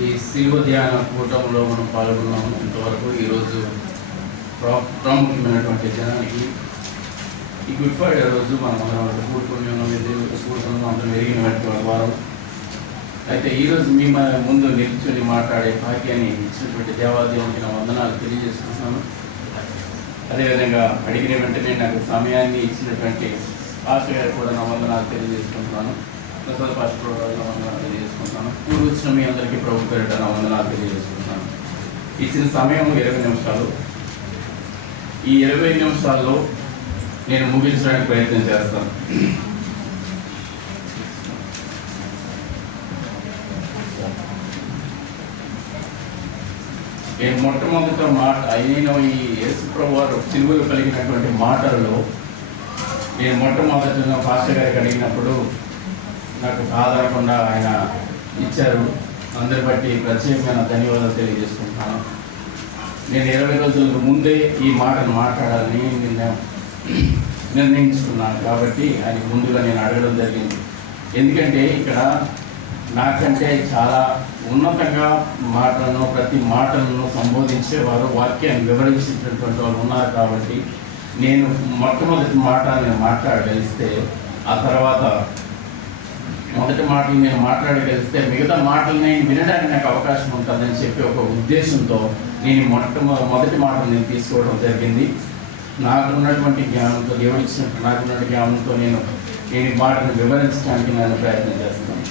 ఈ శిలువ ధ్యాన కూటంలో మనం పాల్గొన్నాము. ఇంతవరకు ఈరోజు ప్రా- ప్రాముఖ్యమైనటువంటి జనానికి ఈ గుడ్ ఫ్రైడే రోజు మనం అందరం కూడుకుని ఉన్నాం దేవుడితో కూడుకున్నాం ఎరిగినటువంటి వారం అయితే ఈరోజు మీ ముందు నిల్చొని మాట్లాడే భాగ్యాన్ని ఇచ్చినటువంటి దేవాదేవునికి నా వందనాలు తెలియజేస్తున్నాను అదేవిధంగా అడిగిన వెంటనే నాకు సమయాన్ని ఇచ్చినటువంటి ఆశ గారు కూడా నా వందనాలు తెలియజేసుకుంటున్నాను. ప్రసాద్ పాస్టర్ వందనాలు తెలియజేసుకుంటున్నాను. కూడి వచ్చిన మీ అందరికీ ప్రభు పేరిట నా వందనాలు తెలియజేసుకుంటున్నాను. ఇచ్చిన సమయం ఇరవై నిమిషాలు. ఈ ఇరవై నిమిషాల్లో నేను ముగించడానికి ప్రయత్నం చేస్తాను. నేను మొట్టమొదట మాట నేను ఈ యేసు ప్రభు వారు సిలువలు కలిగినటువంటి మాటలలో నేను మొట్టమొదటిగా పాస్టర్ గారికి అడిగినప్పుడు నాకు కాదనకుండా ఆయన ఇచ్చారు. అందరి బట్టి ప్రత్యేకమైన ధన్యవాదాలు తెలియజేసుకుంటున్నాను. నేను ఇరవై రోజులకు ముందే ఈ మాటను మాట్లాడాలని నిన్న నిర్ణయించుకున్నాను. కాబట్టి ఆయన ముందుగా నేను అడగడం జరిగింది. ఎందుకంటే ఇక్కడ నాకంటే చాలా ఉన్నతంగా మాటలను ప్రతి మాటలను సంబోధించేవారు వాక్యాన్ని వివరించేటటువంటి వాళ్ళు ఉన్నారు కాబట్టి నేను మొట్టమొదటి మాట నేను మాట్లాడగలిస్తే ఆ తర్వాత మొదటి మాటలు నేను మాట్లాడగలిస్తే మిగతా మాటలు నేను వినడానికి నాకు అవకాశం ఉంటుందని చెప్పి ఒక ఉద్దేశంతో నేను మొట్టమొ మొదటి మాటలు నేను తీసుకోవడం జరిగింది. నాకున్నటువంటి జ్ఞానంతో దేవుడు ఇచ్చినట్టు నాకున్న జ్ఞానంతో నేను నేను ఈ మాటను వివరించడానికి నేను ప్రయత్నం చేస్తున్నాను.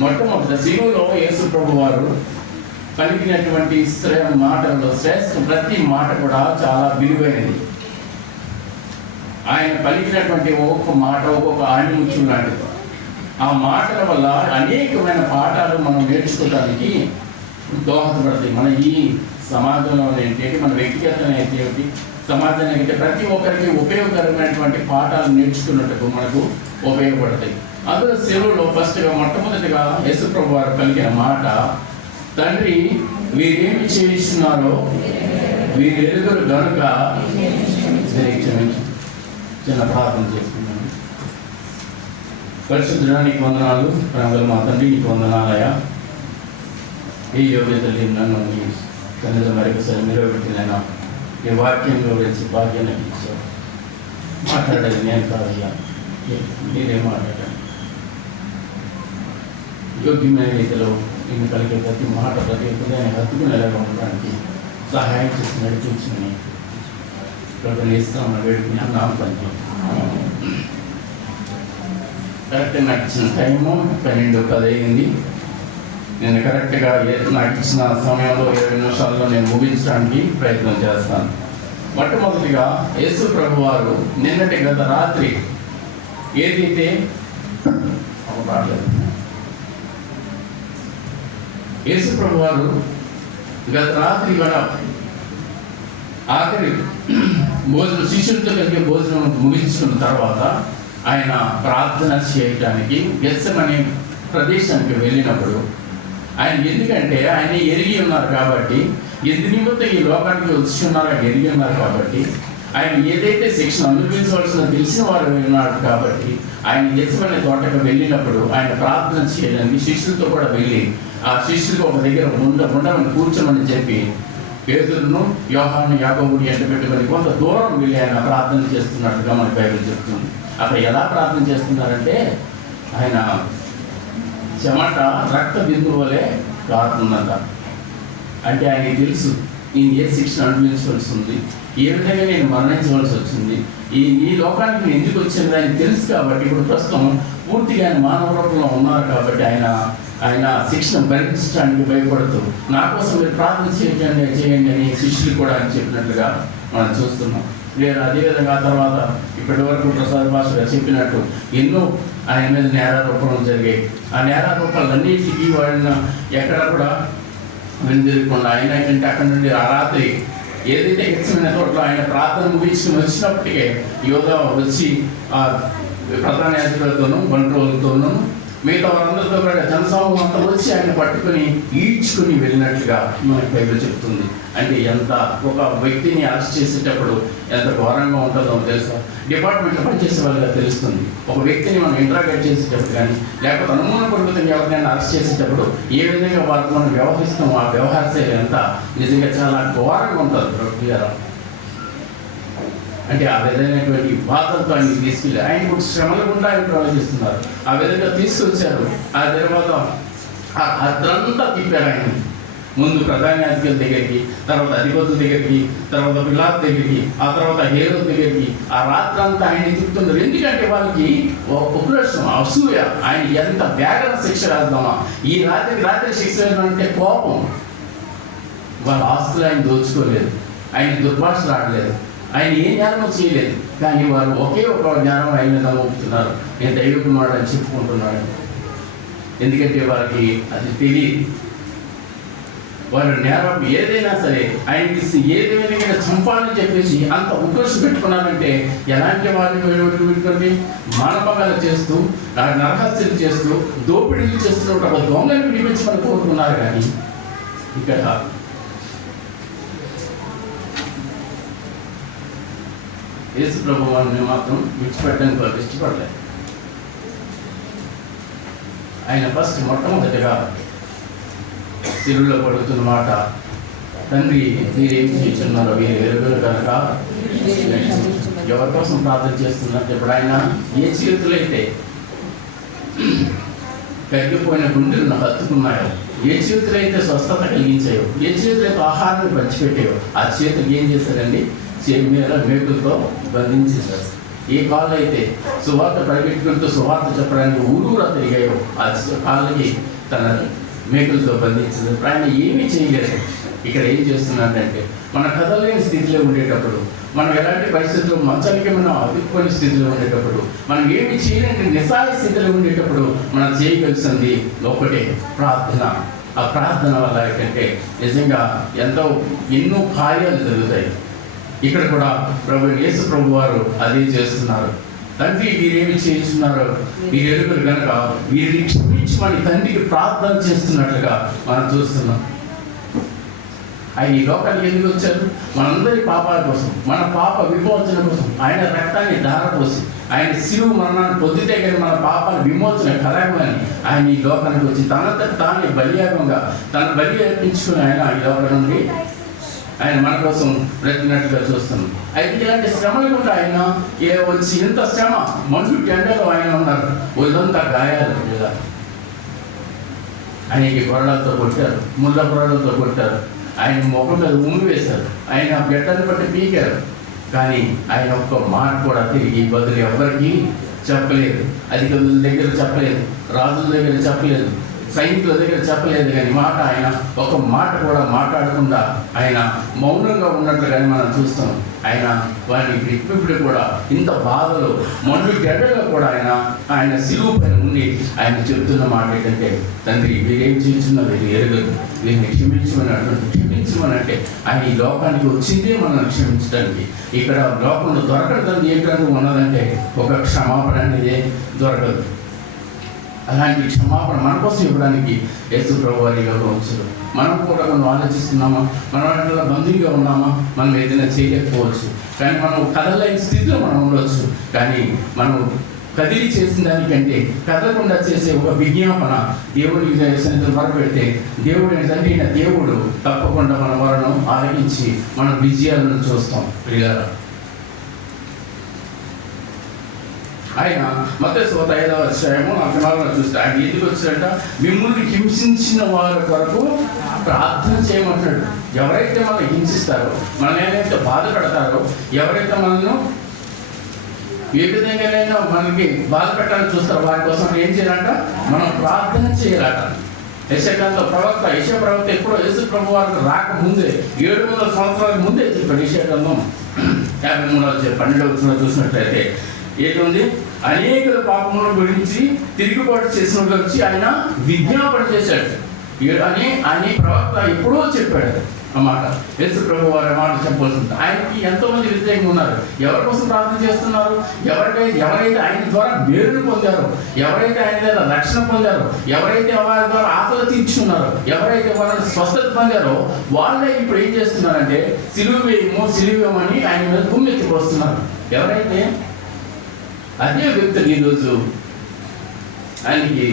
మొట్టమొదటి శిలువలో యేసు ప్రభు వారు పలికినటువంటి శ్రే మాటల్లో శ్రేష్ఠ ప్రతి మాట కూడా చాలా విలువైనది. ఆయన పలికినటువంటి ఒక్కొక్క మాట ఒక్కొక్క ఆయన లాంటిది ఆ మాటల వల్ల అనేకమైన పాఠాలు మనం నేర్చుకోవడానికి దోహదపడతాయి. మన ఈ సమాజంలో ఏంటి మన వ్యక్తిగతంగా అయితే ఏమిటి? అయితే ప్రతి ఒక్కరికి ఉపయోగకరమైనటువంటి పాఠాలు నేర్చుకున్నట్టుకు మనకు ఉపయోగపడతాయి. అందులో సెలవులో ఫస్ట్గా మొట్టమొదటిగా యశుప్రభు వారు పలికిన మాట తండ్రి వీరేమి చేయిస్తున్నారో వీరెరుగురు గనుక క్షమించు. చిన్న ప్రార్థన చేసుకున్నాను పరిశుద్ధుడా నీకు వందనాలు ప్రేమగల మా తండ్రి నీకు వందనాలయ్యా ఏ యోగ్యత లేని నన్ను నీ కనీసం మరొకసారి నిలబెట్టినైనా నీ వాక్యంలో వచ్చి భాగ్యం నాకు ఇచ్చావు మాట్లాడేది నేను కాదయ్యా. మీరే మాట్లాడండి. యోగ్యమైన రీతిలో నేను కలిగే ప్రతి మాట ప్రతి హృదయాన్ని హత్తుకునేలాగా ఉండడానికి సహాయం చేసి నడిపించమని ఇక్కడ ఇస్తామని వేడుకుని నా కరెక్ట్ నాకు ఇచ్చిన టైము పన్నెండు పదైంది. నేను కరెక్ట్గా ఏ- నాకు ఇచ్చిన సమయంలో ఇరవై నిమిషాల్లో నేను ముగించడానికి ప్రయత్నం చేస్తాను. మొట్టమొదటిగా యేసు ప్రభు వారు నిన్నటి గత రాత్రి ఏదైతే యేసు ప్రభు వారు గత రాత్రి కూడా ఆఖరి భోజనం శిష్యులతో కలిగే భోజనం ముగించుకున్న తర్వాత ఆయన ప్రార్థన చేయటానికి గెస్సం అనే ప్రదేశానికి వెళ్ళినప్పుడు ఆయన ఎందుకంటే ఆయన ఎరిగి ఉన్నారు కాబట్టి ఎందు నిమిత్తం ఈ లోకానికి వచ్చి ఉన్నారో ఆయన ఎరిగి ఉన్నారు కాబట్టి ఆయన ఏదైతే శిక్షణ అనుభవించవలసిన తెలిసిన వారు ఉన్నారు కాబట్టి ఆయన యజమాని తోటకు వెళ్ళినప్పుడు ఆయన ప్రార్థన చేయడానికి శిష్యులతో కూడా వెళ్ళి ఆ శిష్యులకు ఒక దగ్గర ఉండ ఉండమని కూర్చోమని చెప్పి పేదలను యోహాన్ని యాకోబుని ఎండబెట్టుకొని కొంత దూరం వెళ్ళి ఆయన ప్రార్థన చేస్తున్నట్టుగా మన బైబిల్ చెప్తుంది. అక్కడ ఎలా ప్రార్థన చేస్తున్నారంటే ఆయన చెమట రక్త బిందువు వలె కారుతుందంట. అంటే ఆయనకి తెలుసు నేను ఏ శిక్షణ అనుభవించవలసి ఉంది? ఏ విధంగా నేను మరణించవలసి వచ్చింది? ఈ ఈ లోకానికి నేను ఎందుకు వచ్చింది ఆయన తెలుసు కాబట్టి ఇప్పుడు ప్రస్తుతం పూర్తిగా ఆయన మానవ రూపంలో ఉన్నారు కాబట్టి ఆయన ఆయన శిక్షణ భరించడానికి భయపడుతూ నా కోసం మీరు ప్రార్థన చేయండి చేయండి అని శిష్యులు కూడా ఆయన చెప్పినట్లుగా మనం చూస్తున్నాం. నేను అదేవిధంగా ఆ తర్వాత ఇప్పటి వరకు ప్రసాద్ భాష చెప్పినట్టు ఎన్నో ఆయన మీద నేరారోపణలు జరిగాయి. ఆ నేరారోపణలన్నిటికీ వాళ్ళని ఎక్కడ కూడా వెనుదిరకుండా ఆయన ఏంటంటే అక్కడ నుండి ఆ రాత్రి ఏదైతే ఇచ్చిన తోటలో ఆయన ప్రార్థన ముగించుకుని వచ్చినప్పటికే యోగా వచ్చి ఆ ప్రధాన యాత్రికులతోనూ బంట్రోలతోనూ మిగతా వారందరితో కూడా జనసమూహం అంతా వచ్చి ఆయన పట్టుకుని ఈడ్చుకుని వెళ్ళినట్లుగా మనకి బైబిల్ చెప్తుంది. అంటే ఎంత ఒక వ్యక్తిని అరెస్ట్ చేసేటప్పుడు ఎంత ఘోరంగా ఉంటుందో తెలుసా? డిపార్ట్మెంట్లో పనిచేసే వాళ్ళగా తెలుస్తుంది. ఒక వ్యక్తిని మనం ఇంట్రాగేట్ చేసేటప్పుడు కానీ లేకపోతే అనుమానపూర్వకంగా ఎవరికైనా అరెస్ట్ చేసేటప్పుడు ఏ విధంగా వాళ్ళకి మనం వ్యవహరిస్తాం ఆ వ్యవహార శైలి ఎంత నిజంగా చాలా ఘోరంగా ఉంటుంది. ప్రక్రియ అంటే ఆ విధమైనటువంటి బాధలతో ఆయన తీసుకెళ్ళి ఆయన ఇప్పుడు శ్రమల గుండా ఆయన ప్రవచిస్తున్నారు ఆ విధంగా తీసుకొచ్చారు. ఆ తర్వాత ఆ అద్దంతా తిప్పారు ఆయన. ముందు ప్రధాన అధికారుల దగ్గరికి తర్వాత అధిపతుల దగ్గరికి తర్వాత పిల్లాల దగ్గరికి ఆ తర్వాత హేరు దగ్గరికి ఆ రాత్రి అంతా ఆయన తిప్పుతున్నారు. ఎందుకంటే వాళ్ళకి ఒక అసూయ. ఆయన ఎంత వేగన శిక్ష రాద్దామా? ఈ రాత్రికి రాత్రి శిక్ష అంటే కోపం. వాళ్ళ ఆస్తులు ఆయన దోచుకోలేదు. ఆయన దుర్భాష రావట్లేదు. ఆయన ఏ జ్ఞానమో చేయలేదు. కానీ వారు ఒకే ఒక జ్ఞానం ఆయన నమ్ముతున్నారు నేను దైవ కుమారుడు అని చెప్పుకుంటున్నాడు ఎందుకంటే వారికి అది తెలియదు. వారు నేరం ఏదైనా సరే ఆయనకి ఏదైనా చంపాలని చెప్పేసి అంత ఉద్దేశం పెట్టుకున్నారంటే ఎలాంటి వారిని పెట్టుకుంటే మానభంగాలు చేస్తూ నరహత్యలు చేస్తూ దోపిడీలు చేస్తున్న ఒక దొంగని విడిపించమని కోరుకున్నారు కానీ ఇక్కడ యేసు ప్రభు వారిని మాత్రం విడిచిపెట్టడానికి వాళ్ళు ఇష్టపడలేదు. ఆయన ఫస్ట్ మొట్టమొదటిగా సిరుల్లో పడుతున్న మాట తండ్రి మీరేం చేస్తున్నారో? మీరు వేరు కనుక ఎవరి కోసం ప్రార్థన చేస్తున్నారు? ఇప్పుడు ఆయన ఏ చేతులైతే కరిగిపోయిన గుండెలను హత్తుకున్నాయో ఏ చేతులైతే స్వస్థత కలిగించాయో ఏ చేతులైతే ఆహారాన్ని పంచిపెట్టాయో ఆ చేతులు ఏం చేశారండి? చేతి మీద మేకులతో బంధించేశారు. ఏ కాళ్ళు అయితే సువార్త ప్రకటించుకుంటూ సువార్త చెప్పడానికి ఊరూరా తిరిగాయో ఆ కాళ్ళకి తనని మేకులతో బంధించింది. ఇప్పుడు ఆయన ఏమీ చేయలేదు. ఇక్కడ ఏం చేస్తున్నాడంటే మన కథలేని స్థితిలో ఉండేటప్పుడు మనం ఎలాంటి పరిస్థితుల్లో మంచానికి మనం అతుక్కుపోయిన స్థితిలో ఉండేటప్పుడు మనం ఏమి చేయలేని నిస్సాయ స్థితిలో ఉండేటప్పుడు మనం చేయగలిసింది ఒకటే ప్రార్థన. ఆ ప్రార్థన వల్ల ఏంటంటే నిజంగా ఎంతో ఎన్నో కార్యాలు జరుగుతాయి. ఇక్కడ కూడా ప్రభు యేసు ప్రభు వారు అదే చేస్తున్నారు. తండ్రి మీరేమి చేస్తున్నారు? మీరు ఎదుగురు కనుక వీరిని క్షమించమని తండ్రికి ప్రార్థన చేస్తున్నట్లుగా మనం చూస్తున్నాం. ఆయన ఈ లోకానికి ఎందుకు వచ్చారు? మనందరి పాపాల కోసం మన పాప విమోచన కోసం ఆయన రక్తాన్ని ధారపోసి ఆయన శివు మరణాన్ని పొందితే కానీ మన పాపాల విమోచన కలగమని ఆయన ఈ లోకానికి వచ్చి తనంతట తానే బలియాగంగా తన బలి అర్పించుకుని ఆయన ఈ లోకం నుండి ఆయన మన కోసం బ్రతికినట్టుగా చూస్తున్నాం అయితే ఇలాంటి శ్రమలు కూడా ఆయన ఏ వచ్చి ఇంత శ్రమ మనుషులు ఎండలో ఆయన ఉన్నారు. ఇదంతా గాయాలు ఇలా. ఆయనకి గొర్రెలతో కొట్టారు ముళ్ళ గొర్రెలతో కొట్టారు. ఆయన ముఖం మీద ఉమ్మి వేశారు. ఆయన గడ్డను బట్టి పీకారు. కానీ ఆయన ఒక్క మాట కూడా తిరిగి బదులు ఎవరికి చెప్పలేదు. అధికారుల దగ్గర చెప్పలేదు. రాజుల దగ్గర చెప్పలేదు. సైనికుల దగ్గర చెప్పలేదు కానీ మాట ఆయన ఒక మాట కూడా మాట్లాడకుండా ఆయన మౌనంగా ఉన్నట్లుగానే మనం చూస్తాం. ఆయన వారిని ఇప్పుడు కూడా ఇంత బాధలో మండు గడ్డలో కూడా ఆయన ఆయన సిలువు పైన ఉండి ఆయన చెప్తున్న మాట ఏంటంటే తండ్రి వీరేం చేస్తున్నా వీరు ఎరగదు. వీరిని క్షమించమని అంటున్నారు క్షమించమని అంటే ఆయన ఈ లోకానికి వచ్చిందే మనల్ని క్షమించడానికి. ఇక్కడ లోకంలో దొరకడం ఏంటంటే ఉన్నదంటే ఒక క్షమాపణ అనేది దొరకదు. అలాంటి క్షమాపణ మన కోసం ఇవ్వడానికి యేసు ప్రభు వారి యోగం మనం కూడా మనం ఆలోచిస్తున్నామా? మనం అట్లా బంధువుగా ఉన్నామా? మనం ఏదైనా చేయలేకపోవచ్చు కానీ మనం కదలలేని స్థితిలో మనం ఉండవచ్చు కానీ మనం కదిలి చేసిన దానికంటే కదలకుండా చేసే ఒక విజ్ఞాపన దేవుడికి సన్నిధిలో మొరపెడితే దేవుడి తండ్రి దేవుడు తప్పకుండా మన వరను ఆలకించి మన విజయాలను చూస్తాం. ప్రియారా ఆయన మత సోత ఐదవ అధ్యాయము అభిమానం చూస్తే ఆయన ఎందుకు వచ్చాడంట? మిమ్మల్ని హింసించిన వారి కొరకు ప్రార్థన చేయమంటున్నాడు. ఎవరైతే మనం హింసిస్తారో మనం ఏదైతే బాధపడతారో ఎవరైతే మనల్ని ఏ విధంగానైనా మనకి బాధ పెట్టాలని చూస్తారో వారి కోసం ఏం చేయాలంట? మనం ప్రార్థన చేయాలట. యశకాంత ప్రవక్త యశ ప్రవక్త ఎప్పుడో యేసు ప్రభు వారికి రాకముందే ఏడు వందల సంవత్సరాల ముందే చెప్పాడు. యశకాంతం యాభై మూడవ పన్నెండవ వచ్చిన చూసినట్లయితే ఏంటుంది అనేక పాపముల గురించి తిరుగుబాటు చేసిన గురించి ఆయన విజ్ఞాపన చేశాడు. అని అని ప్రవక్త ఎప్పుడో చెప్పాడు అన్నమాట యేసు ప్రభు వారి మాట చెప్పవలసి ఉంటుంది. ఆయనకి ఎంతోమంది వ్యతిరేకంగా ఉన్నారు. ఎవరి కోసం ప్రార్థన చేస్తున్నారు? ఎవరికైతే ఎవరైతే ఆయన ద్వారా మేలును పొందారో ఎవరైతే ఆయన ద్వారా రక్షణ పొందారో ఎవరైతే వారి ద్వారా ఆకలి తీర్చున్నారో ఎవరైతే వారిని స్వస్థత పొందారో వాళ్ళే ఇప్పుడు ఏం చేస్తున్నారంటే సిలువ వేయము సిలువ ఆయన మీద గుమ్మెత్తికి వస్తున్నారు ఎవరైతే అదే వ్యక్తులు ఈరోజు ఆయనకి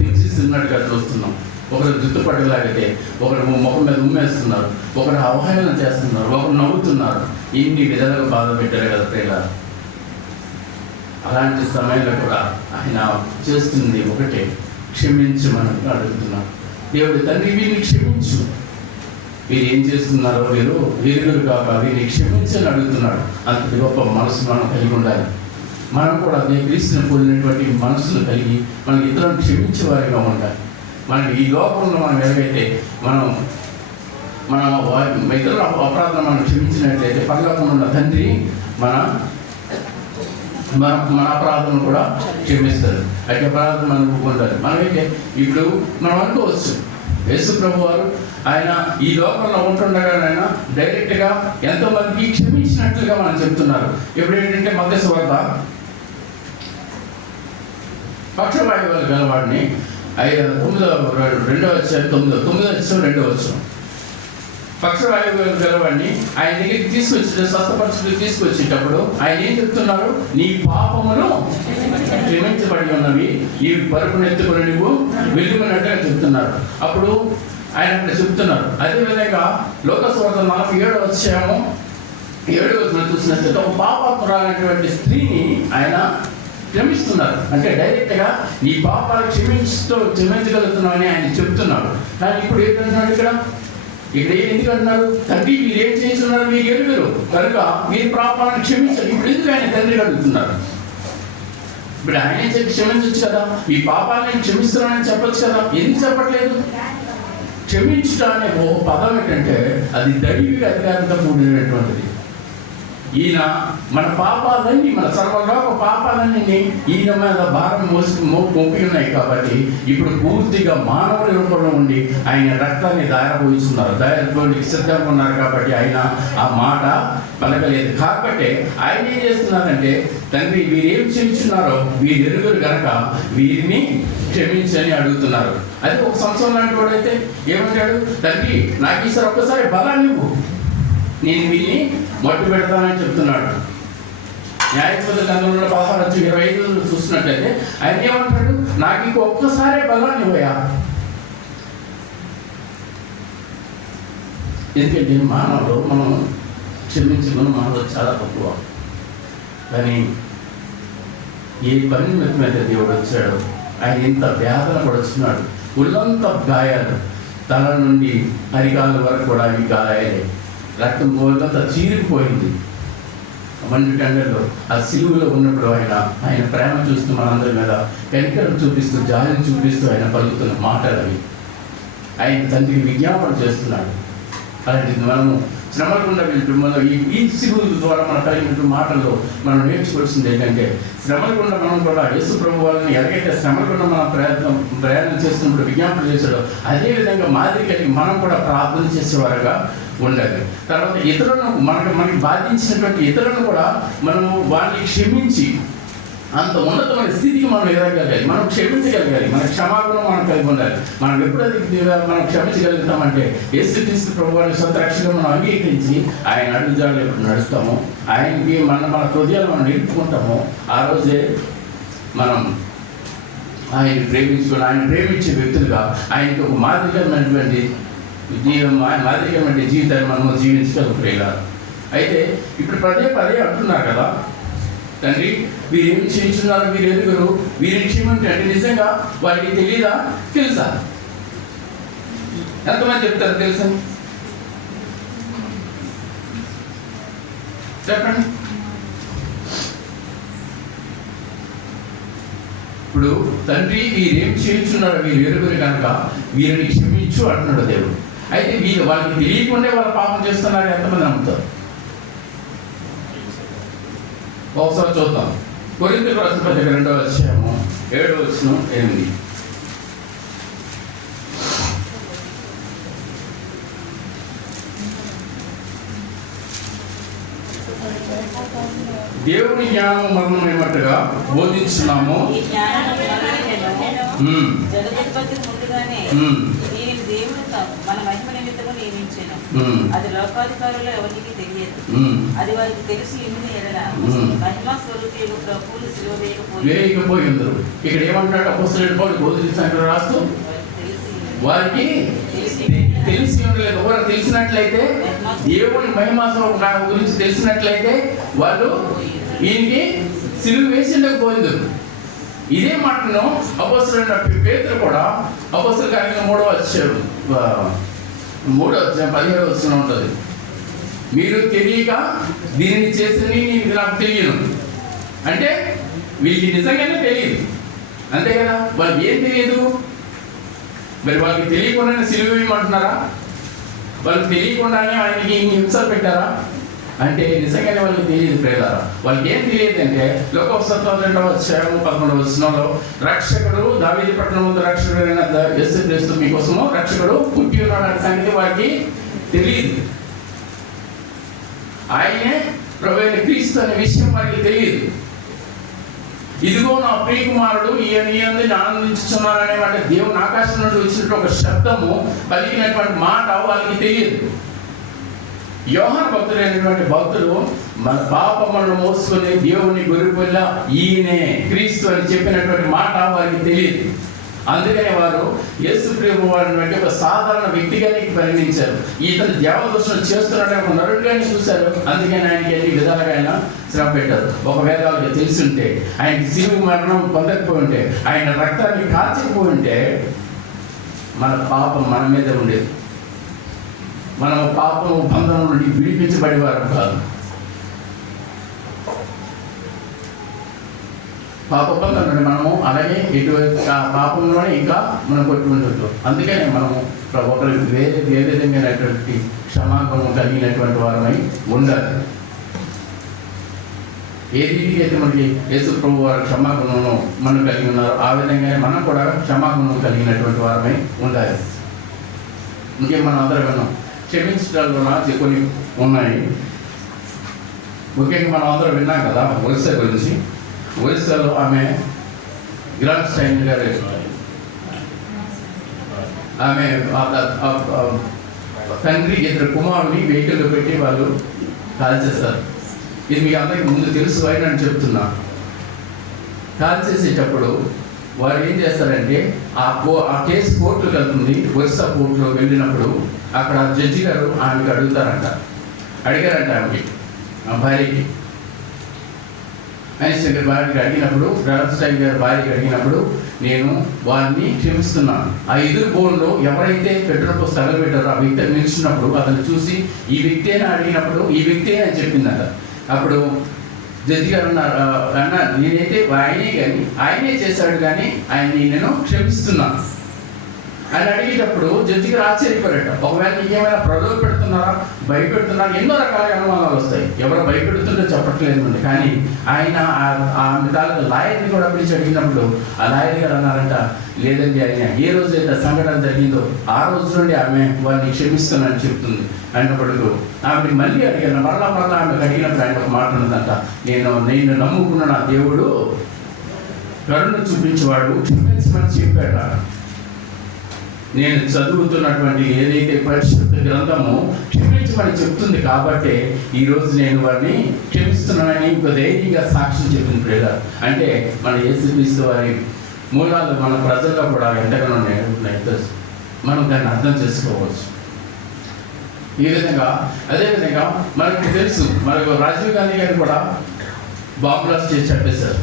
హింసిస్తున్నట్టుగా చూస్తున్నాం ఒకరు జుట్టు పట్టులాగితే ఒకరు ముఖం మీద ఉమ్మేస్తున్నారు ఒకరు అవహేళన చేస్తున్నారు ఒకరు నవ్వుతున్నారు. ఇన్ని విధాలుగా బాధ పెట్టారు కదా ప్రేల అలాంటి సమయంలో కూడా ఆయన చేస్తుంది ఒకటే క్షమించమని అడుగుతున్నాం. దేవుడి తండ్రి వీరిని క్షమించు. వీరు ఏం చేస్తున్నారో వీరు వీరు కాక వీరిని క్షమించని అడుగుతున్నాడు. అంత గొప్ప మనసు మనం కలిగి ఉండాలి. మనం కూడా అదే క్రీస్తుని పొందినటువంటి మనసును కలిగి మనం ఇతరులను క్షమించే వారిగా ఉండాలి. మనం ఈ లోకంలో మనం ఎలాగైతే మనం మన ఇతరుల అపరాధం మనం క్షమించినట్లయితే పరలోకంలో ఉన్న తండ్రి మన మన మన అపరాధం కూడా క్షమిస్తారు అయితే అపరాధం మనం ఒప్పుకుంటారు మనమైతే ఇప్పుడు మనం అనుకోవచ్చు. యేసు ప్రభు వారు ఆయన ఈ లోకంలో ఉంటుండగా ఆయన డైరెక్ట్గా ఎంతోమందికి క్షమించినట్లుగా మనం చెప్తున్నారు. ఇప్పుడు ఏంటంటే మధ్య వార్త వాళ్ళు గలవాడిని ఐదు తొమ్మిదో రెండో వచ్చారు తొమ్మిదో తొమ్మిదో వచ్చాం రెండో వచ్చాం పక్షవాయువు గలవాడిని ఆయన దగ్గరికి తీసుకొచ్చి స్వస్థపరచుడు తీసుకొచ్చేటప్పుడు ఆయన ఏం చెప్తున్నారు? నీ పాపమును క్షమించబడి ఉన్నవి ఈ పరుపును ఎత్తుకుని నువ్వు వెలుగునట్టుగా చెప్తున్నారు. అప్పుడు ఆయన అక్కడ చెప్తున్నారు. అదేవిధంగా లోకస్వార్థ నలభై ఏడు వచ్చాము ఏడు వచ్చిన చూసినట్లయితే ఒక పాపాత్మరాలైనటువంటి స్త్రీని ఆయన క్షమిస్తున్నారు. అంటే డైరెక్ట్గా నీ పాపాలు క్షమించుతో క్షమించగలుగుతున్నామని ఆయన చెప్తున్నాడు. కానీ ఇప్పుడు ఏంటంటున్నాడు ఇక్కడ? ఇక్కడ ఎందుకు అంటున్నారు తండ్రి మీరు ఏం చేస్తున్నారు? మీరు ఎరుగురు. కనుక మీరు పాపాలను క్షమించారు. ఇప్పుడు ఎందుకు ఆయన తండ్రి అడుగుతున్నారు ఇప్పుడు ఆయన చెప్పి క్షమించవచ్చు కదా. మీ పాపాలను క్షమిస్తున్నానని చెప్పొచ్చు కదా. ఎందుకు చెప్పట్లేదు? క్షమించడం అనే ఓ పదం ఏంటంటే అది దైవిక అధికారంతో కూడినటువంటిది. ఈయన మన పాపాలన్నీ మన సర్వలోక పాపాలన్నీ ఈయన మీద భారం మోసి మో మోపి ఉన్నాయి కాబట్టి ఇప్పుడు పూర్తిగా మానవుడి రూపంలో ఉండి ఆయన రక్తాన్ని దారపోయిస్తున్నారు. దారపోయి సిద్ధంగా ఉన్నారు కాబట్టి ఆయన ఆ మాట పలకలేదు. కాబట్టి ఆయన ఏం చేస్తున్నారంటే తండ్రి వీరేం క్షమించున్నారో వీరు గనక వీరిని క్షమించని అడుగుతున్నారు. అది ఒక సంవత్సరం లాంటి అయితే ఏమంటాడు? తండ్రి నాకు ఈసారి ఒక్కసారి బలాన్ని నేను వీరిని మట్టు పెడతానని చెప్తున్నాడు. న్యాయపతి గ్రంథంలో పదహారు వచ్చి ఇరవై ఐదు చూసినట్టయితే ఆయన ఏమంటాడు? నాకు ఇంక ఒక్కసారే బలాన్ని పోయా ఎందుకంటే మానవుడు మనం క్షమించుకుని మానవుడు చాలా తక్కువ. కానీ ఏ పని మీద దేవుడు వచ్చాడు? ఆయన ఇంత వేదన కూడా వచ్చినాడు. ఒళ్ళంతా గాయాలు. తల నుండి అరికాల వరకు కూడా అవి గాయాలే. రక్తం పోలంతా చీరిపోయింది మండు టెండర్లో ఆ సిలువలో ఉన్నప్పుడు ఆయన ఆయన ప్రేమ చూస్తూ మనందరి మీద కనికరం చూపిస్తూ జాలిని చూపిస్తూ ఆయన పలుకుతున్న మాటలు అవి. ఆయన తండ్రికి విజ్ఞాపన చేస్తున్నాడు. అలాంటిది మనము శ్రమకుండా వెళ్తూ మనం ఈ ఈ సిలువ ద్వారా మనం కలిగినటువంటి మాటల్లో మనం నేర్చుకోవాల్సింది ఏంటంటే శ్రమకుండా మనం కూడా యేసు ప్రభు వాళ్ళని ఎలాగైతే శ్రమకుండా మనం ప్రయత్నం ప్రయాణం చేస్తున్నప్పుడు విజ్ఞాపన చేశాడో అదేవిధంగా మాదిరి కలిగి మనం కూడా ప్రార్థన చేసేవారుగా ఉండాలి. తర్వాత ఇతరులను మనకు మనకి బాధించినటువంటి ఇతరులను కూడా మనము వారిని క్షమించి అంత ఉన్నతమైన స్థితికి మనం ఎదగలగాలి మనం క్షమించగలగాలి. మన క్షమాపణ మనం కలిగి ఉండాలి. మనం ఎప్పుడైతే మనం క్షమించగలుగుతామంటే యేసు క్రీస్తు ప్రభువారి సొంత రక్షణ మనం అంగీకరించి ఆయన అడుగుజాడలు ఎప్పుడు నడుస్తాము. ఆయనకి మన మన హృదయాలు మనం నిలుపుకుంటాము. ఆ రోజే మనం ఆయన ప్రేమించుకుని ఆయన ప్రేమించే వ్యక్తులుగా ఆయనకు ఒక మాదిరికమైనటువంటి జీవం మాదిరికమైన జీవితాన్ని మనం జీవించగలుగుతారు అయితే ఇప్పుడు పదే పదే అంటున్నారు కదా. తండ్రి వీరేమి చేయించున్నారు? వీరు ఎదుగురు వీరిని క్షమించండి అంటే నిజంగా వారికి తెలియదా తెలుసా? ఎంతమంది చెప్తారు తెలుసా? చెప్పండి. ఇప్పుడు తండ్రి వీరేం చేయించున్నారో? వీరు ఎరుగురు కనుక వీరిని క్షమించు అంటున్నాడు దేవుడు. అయితే వీళ్ళు వాళ్ళకి తెలియకుండా వాళ్ళ పాపం చేస్తున్నారు ఎంతమంది నమ్ముతారు? బహుశా చూద్దాం. కొరింత రాసిన పత్రిక రెండవ అధ్యాయము ఏడవ వచ్చిన ఎనిమిది. దేవుని జ్ఞానం మనం ఏమట్టుగా బోధించున్నాము? జగదధిపతి మన మహిమ నిమిత్తము నియమించాను. అది లోకాధికారులు ఎవరికి తెలియదు. అది వారికి తెలిసి ఇన్ని ఎడల. మహిమా స్వరూపీయులు ప్రభువులు సిలువ ఇక్కడ ఏమంటాడు అపోసలేడు పౌలు బోధించాడు రాస్తూ? వారికి తెలిసి ఉండలేదు. ఎవరు తెలిసినట్లయితే దేవుని మహిమాసం గురించి తెలిసినట్లయితే వాళ్ళు ఈయనకి సిలువ వేసి ఉండకపోయింది ఇదే మాటను అపోసరైన పేతులు కూడా అపోసల కార్యంలో మూడో వచ్చాడు మూడో పదిహేడు వచ్చిన ఉంటుంది. మీరు తెలియక దీనిని చేసిన ఇది నాకు తెలియను అంటే వీళ్ళకి నిజంగానే తెలియదు. అంతే కదా? వాళ్ళకి ఏం తెలియదు? మరి వాళ్ళకి తెలియకుండానే సిలువేయమంటున్నారా వాళ్ళకి తెలియకుండానే ఆయనకి హింసలు పెట్టారా? అంటే నిజంగానే వాళ్ళకి తెలియదు ప్రేదారా వాళ్ళకి ఏం తెలియదు అంటే లోకోత్సవం రెండవ అధ్యాయము పదకొండవ వచనంలో రక్షకుడు దావేది పట్టణం ముందు రక్షకుడైన యేసు క్రీస్తు మీకోసము రక్షకుడు పుట్టి ఉన్నాడు అనే వారికి తెలియదు. ఆయనే ప్రభు క్రీస్తు అనే విషయం వారికి తెలియదు. ఇదిగో నా ప్రియకుమారుడు ఈయన ఈయన ఆనందించుతున్నారనే అంటే దేవుని ఆకాశం నుండి వచ్చినటువంటి ఒక శబ్దము పలికినటువంటి మాట వాళ్ళకి తెలియదు. యోహాన్ భక్తుడైనటువంటి భక్తులు మన పాపములను మోసుకొని దేవుని గురిపిల్ల ఈయనే క్రీస్తు అని చెప్పినటువంటి మాట వారికి తెలియదు. అందుకనే వారు యేసు ప్రేమ వారిని ఒక సాధారణ వ్యక్తిగానే పరిగణించారు. ఇతను దేవదర్శనం చేస్తున్నాడే ఒక నరుడుగానే చూశారు. అందుకని ఆయనకి అన్ని విధాలుగా ఆయన శ్రమ పెట్టారు ఒకవేళ వాళ్ళకి తెలిసి ఉంటే ఆయనకి సిలువు మరణం పొందకపోయి ఉంటే ఆయన రక్తాన్ని కాచకపోయి ఉంటే మన పాపం మన మీద ఉండేది. మనం పాపం బంధం నుండి విడిపించబడేవారు కాదు. పాప బంధం నుండి మనము అలాగే ఇటువంటి ఆ పాపంలోనే ఇంకా మనం కొట్టుకుంటుంటాం అందుకనే మనము ఒకరికి వేరే ఏ విధమైనటువంటి క్షమాగుణం కలిగినటువంటి వారమై ఉండాలి. ఏ రీతిగా అయితే మనకి యేసు ప్రభు వారు క్షమాగుణం మనం కలిగి ఉన్నారు ఆ విధంగానే మనం కూడా క్షమాగుణం కలిగినటువంటి వారమై ఉండాలి. ఇంకేం మనం అందరం విన్నాం? క్షమించడంలో నాకు కొన్ని ఉన్నాయి. ముఖ్యంగా మనం అందరం విన్నాం కదా ఒరిస్సా గురించి. ఒరిస్సాలో ఆమె గ్రాండ్ స్టైన్ గారు ఆమె తండ్రి ఇద్దరు కుమారుని వెహికల్లో పెట్టి వాళ్ళు కాల్ చేస్తారు ఇది మీ అందరికి ముందు తెలుసు అని నేను చెప్తున్నా. కాల్ చేసేటప్పుడు వారు ఏం చేస్తారంటే ఆ కో ఆ కేసు కోర్టుకు వెళ్తుంది ఒరిస్సా కోర్టులో వెళ్ళినప్పుడు అక్కడ జడ్జి గారు ఆమెకి అడుగుతారంట. అడిగారంట ఆమెకి ఆ భార్యకి. ఐన్స్టైన్ భార్యకి అడిగినప్పుడు రాజస్థాయి గారి భార్యకి అడిగినప్పుడు నేను వారిని క్షమిస్తున్నాను. ఆ ఎదురు బోన్లో ఎవరైతే పెట్రోల్ పోస్ట్ తగలబెట్టారో ఆ వ్యక్తి నిలిచినప్పుడు అతను చూసి ఈ వ్యక్తి అని అడిగినప్పుడు ఈ వ్యక్తి అని చెప్పిందట. అప్పుడు జడ్జి గారు అన్నారు అన్నారు అన్న నేనైతే ఆయనే కానీ ఆయనే చేశాడు కానీ ఆయన్ని నేను క్షమిస్తున్నాను. అని అడిగేటప్పుడు జడ్జికి గారు ఆశ్చర్యపోయారట ఒకవేళ ఏమైనా ప్రజలు పెడుతున్నారా భయపెడుతున్నారా ఎన్నో రకాల అనుమానాలు వస్తాయి. ఎవరు భయపెడుతుంటే చెప్పట్లేదు కానీ ఆయన ఆ- ఆ లాయర్ని కూడా పిలిచి అడిగినప్పుడు ఆ లాయర్ గారు అన్నారంట లేదండి ఆయన ఏ రోజు అయితే సంఘటన జరిగిందో ఆ రోజు నుండి ఆమె వారిని క్షమిస్తున్నానని చెప్తుంది. అన్నప్పుడు ఆమె మళ్ళీ అడిగాను మరలా మరలా ఆమె అడిగినప్పుడు ఆయన ఒక మాట ఉన్నదంట నేను నేను నమ్ముకున్న నా దేవుడు కరుణ చూపించేవాడు క్షమించమని చెప్పాడు. నేను చదువుతున్నటువంటి ఏదైతే పరిశుద్ధ గ్రంథము క్షమించమని చెప్తుంది కాబట్టి ఈరోజు నేను వారిని క్షమిస్తున్నానని ఇంకో ధైర్యంగా సాక్ష్యం చెప్పింది ప్రేర అంటే మన యేసుక్రీస్తు వారి మూలాలు మన ప్రజల్లో కూడా ఎంతగానో నేర్పుతున్నాయి తెలుసు. మనం దాన్ని అర్థం చేసుకోవచ్చు. ఈ విధంగా అదేవిధంగా మనకు తెలుసు మనకు రాజీవ్ గాంధీ గారు కూడా బాంబ్ బ్లాస్ట్ చేసి చంపేశారు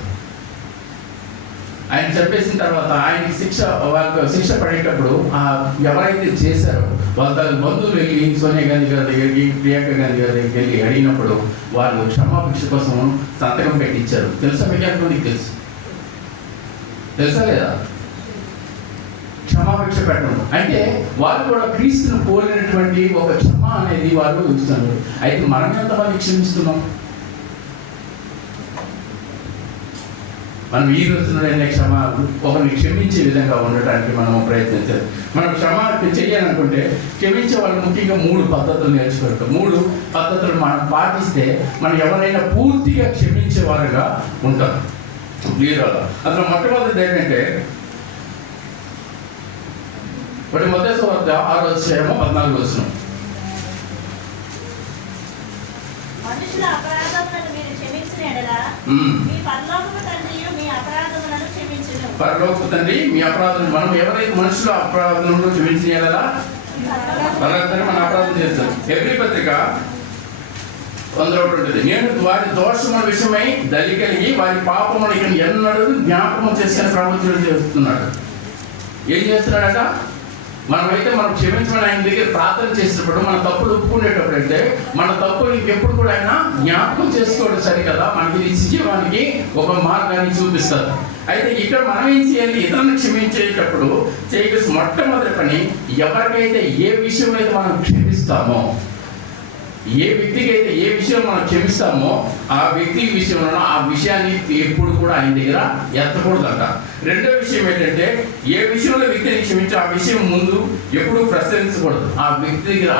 ఆయన చంపేసిన తర్వాత ఆయనకి శిక్ష వాళ్ళకి శిక్ష పడేటప్పుడు ఆ ఎవరైతే చేశారో వాళ్ళ బంధువులు వెళ్ళి సోనియా గాంధీ గారి దగ్గరికి ప్రియాంక గాంధీ గారి దగ్గరికి వెళ్ళి అడిగినప్పుడు వాళ్ళు క్షమాభిక్ష కోసం సంతకం పెట్టించారు తెలుసా మీకు ఎంతమందికి తెలుసు. తెలుసా లేదా? క్షమాభిక్ష పెట్టడం. అంటే వాళ్ళు కూడా క్రీస్తును పోలినటువంటి ఒక క్షమ అనేది వాళ్ళు ఉంచుతున్నారు. అయితే మనం ఎంతమంది క్షమిస్తున్నాం? మనం ఈ రోజున క్షమ ఒకరిని క్షమించే విధంగా ఉండటానికి మనం ప్రయత్నించాలి మనం క్షమ చేయాలనుకుంటే క్షమించే వాళ్ళు ముఖ్యంగా మూడు పద్ధతులు నేర్చుకుంటాం మూడు పద్ధతులు మనం పాటిస్తే మనం ఎవరైనా పూర్తిగా క్షమించే వారుగా ఉంటాం. క్లియర్ అందులో మొట్టమొదటిది ఏంటంటే ఒకటి మొదటి వార్త ఆరో అధ్యాయము పద్నాలుగు వచ్చిన మనుషుల అపరాధములను మీరు క్షమించిన ఎడల మీ పరలోకపు తండ్రియు మీ పరలోక తండ్రి మీ అపరాధం మనం ఎవరైతే మనుషుల అపరాధంలో క్షమించేయాలా పరలోకతని మన అపరాధం చేస్తాం ఎవ్రీ పత్రిక అందులో ఉంటుంది నేను వారి దోషముల విషయమై దలి కలిగి వారి పాపములు ఇక్కడ ఎన్నడూ జ్ఞాపకం చేసిన ప్రవచనం చేస్తున్నాడు. ఏం చేస్తున్నాడట? మనమైతే మనం క్షమించమని ఆయన దగ్గర ప్రార్థన చేసినప్పుడు మన తప్పులు ఒప్పుకునేటప్పుడైతే మన తప్పులు ఇంకెప్పుడు కూడా ఆయన జ్ఞాపకం చేసుకోవడం సరి కదా మనకి ఇది ఒక మార్గాన్ని చూపిస్తారు. అయితే ఇక్కడ మనం ఏం చేయాలి? ఇతరులను క్షమించేటప్పుడు చేయవలసిన మొట్టమొదటి పని ఎవరికైతే ఏ విషయం అయితే మనం క్షమిస్తామో ఏ వ్యక్తికి అయితే ఏ విషయం మనం క్షమిస్తామో ఆ వ్యక్తి విషయంలో ఆ విషయాన్ని ఎప్పుడు కూడా ఆయన దగ్గర ఎత్తకూడదంట. రెండో విషయం ఏంటంటే ఏ విషయంలో వ్యక్తిని క్షమించి ఆ విషయం ముందు ఎప్పుడు ప్రశ్నించకూడదు ఆ వ్యక్తి దగ్గర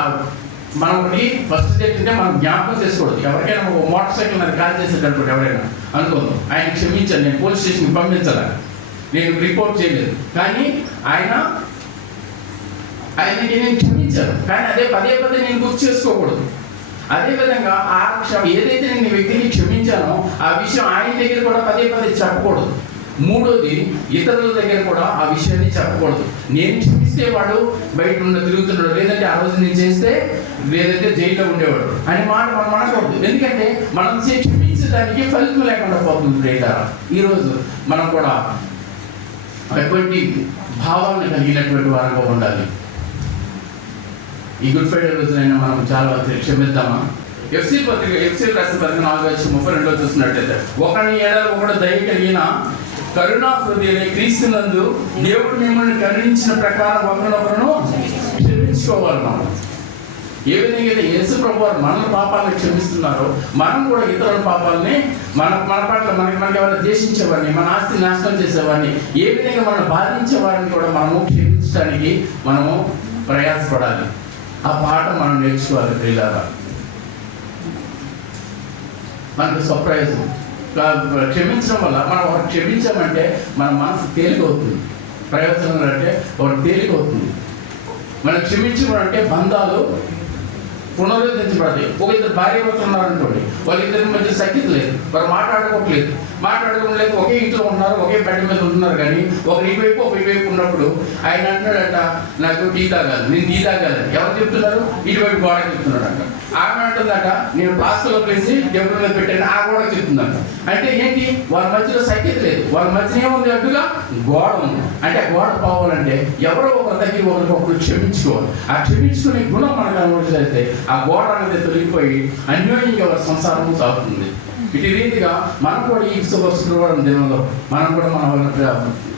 మనం ఒకటి ఫస్ట్ ఏంటంటే మనం జ్ఞాపకం చేసుకోవద్దు ఎవరికైనా ఒక మోటార్ సైకిల్ మీద కాల్ చేసేటప్పుడు ఎవరైనా. అనుకోదు ఆయన క్షమించాను నేను పోలీస్ స్టేషన్కి పంపించాలి? నేను రిపోర్ట్ చేయలేదు. కానీ ఆయన ఆయనకి నేను క్షమించాను. కానీ అదే పదే పదే నేను గుర్తు చేసుకోకూడదు. అదేవిధంగా ఆ క్ష ఏదైతే నేను వ్యక్తిని క్షమించానో ఆ విషయం ఆయన దగ్గర కూడా పదే పదే చెప్పకూడదు. మూడోది ఇతరుల దగ్గర కూడా ఆ విషయాన్ని చెప్పకూడదు. నేను క్షమిస్తే వాడు బయట ఉన్న తిరుగుతున్నాడు లేదంటే ఆ రోజు నేను చేస్తే లేదంటే జైల్లో ఉండేవాడు అని మాట మనం అనకూడదు. ఎందుకంటే మనం క్షమించడానికి ఫలితం లేకుండా పోతుంది ప్రేతారా ఈరోజు మనం కూడా అటువంటి భావాలను కలిగినటువంటి వారంగా ఉండాలి. ఈ గుడ్ ఫ్రైడే రోజునైనా మనం చాలా క్షమిద్దామా? ఎఫ్సి పత్రిక ఎఫ్సి రాసిన పత్రిక నాలుగు వచ్చి ముప్పై రెండో చూసినట్టయితే ఒకని ఏడాది ఒకడు దయ కలిగిన కరుణా హృదయ క్రీస్తునందు దేవుడు మిమ్మల్ని కరుణించిన ప్రకారం ఒకరినొకరును క్షమించుకోవాలి మనం. ఏ విధంగా అయితే యేసు ప్రభు వారు మన పాపాలను క్షమిస్తున్నారో మనం కూడా ఇతరుల పాపాలని మన మన పట్ల మనకి మనకి ఎవరైనా దేశించేవాడిని మన ఆస్తి నాశనం చేసేవాడిని ఏ విధంగా మనం బాధించే వారిని కూడా మనము క్షమించడానికి మనము ప్రయాసపడాలి. ఆ పాట మనం నేర్చుకోవాలి ప్రియులారా. మనకు సర్ప్రైజ్ క్షమించడం వల్ల మనం ఒకటి క్షమించామంటే మన మనసు తేలిక అవుతుంది ప్రయోజనం అంటే ఒకటి తేలిక అవుతుంది మనం క్షమించడం అంటే బంధాలు పునరుద్ధరించబడతాయి. ఒక ఇద్దరు భార్య భర్తలు ఉన్నారనుకోండి వాళ్ళిద్దరి మధ్య సఖ్యత లేదు వారు మాట్లాడుకోవట్లేదు. మాట్లాడుకోలేదు ఒకే ఇంట్లో ఉన్నారు ఒకే బెడ్ మీద ఉంటున్నారు కానీ ఒక ఇటువైపు ఒక ఇటువైపు ఉన్నప్పుడు ఆయన అంటున్నాడట నాకు టీ తాగాలి నేను టీ తాగాలి. ఎవరు చెప్తున్నారు? ఇటువైపు గోడ చెప్తున్నాడంట. ఆమె అంటుందట నేను ప్లాస్టిక్లో వేసి టేబుల్ మీద పెట్టాను ఆ గోడ చెప్తుందంట అంటే ఏంటి? వాళ్ళ మధ్యలో సఖ్యత లేదు. వాళ్ళ మధ్య ఏముంది అడ్డుగా? గోడ ఉంది. అంటే గోడ పోవాలంటే ఎవరో ఒకరి దగ్గర ఒకరికి ఒకరు క్షమించుకోవాలి. ఆ క్షమించుకునే గుణం మనకు అలవాటు ఆ గోడ అనేది తొలగిపోయి అన్యోన్యంగా వారి సంసారం సాగుతుంది. ఇటు రీతిగా మనం కూడా ఈ శుభ శుక్రవారం దినంలో మనం కూడా మన వాళ్ళని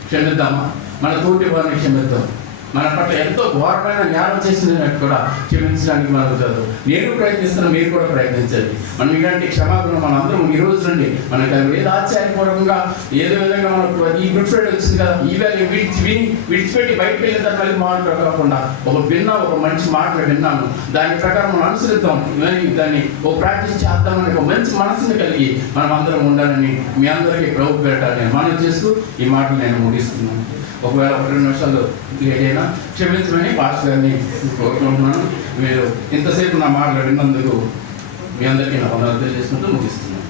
క్షమిద్దామా? మన తోటి వారిని క్షమిద్దాం మన పట్ల ఎంతో ఘోరమైన న్యాయం చేసినట్టు కూడా క్షమించడానికి మనకు చదువు నేను ప్రయత్నిస్తున్నాను మీరు కూడా ప్రయత్నించండి. మనం ఇలాంటి క్షమాపణ మనందరం ఈ రోజు నుండి మనకి ఏదో ఆశ్చర్యపూర్వకంగా ఏదో విధంగా మనకు ఈ గుడ్ ఫ్రైడే వచ్చింది కదా ఈవేళ విడిచి విని విడిచిపెట్టి బయటకు వెళ్ళిన తర్వాత మళ్ళీ మాట కాకుండా ఒక విన్నా ఒక మంచి మాట విన్నాము దాని ప్రకారం మనం అనుసరిద్దాం. దాన్ని ఒక ప్రాక్టీస్ చేద్దామని ఒక మంచి మనసుని కలిగి మనం అందరం ఉండాలని మీ అందరికీ ప్రభు పెట్టాలని మనం చేస్తూ ఈ మాటలు నేను ముగిస్తున్నాను. ఒకవేళ ఒక రెండు నిమిషాలు ఏదైనా క్షమించమని పాస్టర్ కోరుకుంటున్నాను మీరు ఇంతసేపు నా మాటలు విన్నందుకు మీ అందరికీ నా వందలు తెలియజేసుకుంటూ ముగిస్తున్నాను.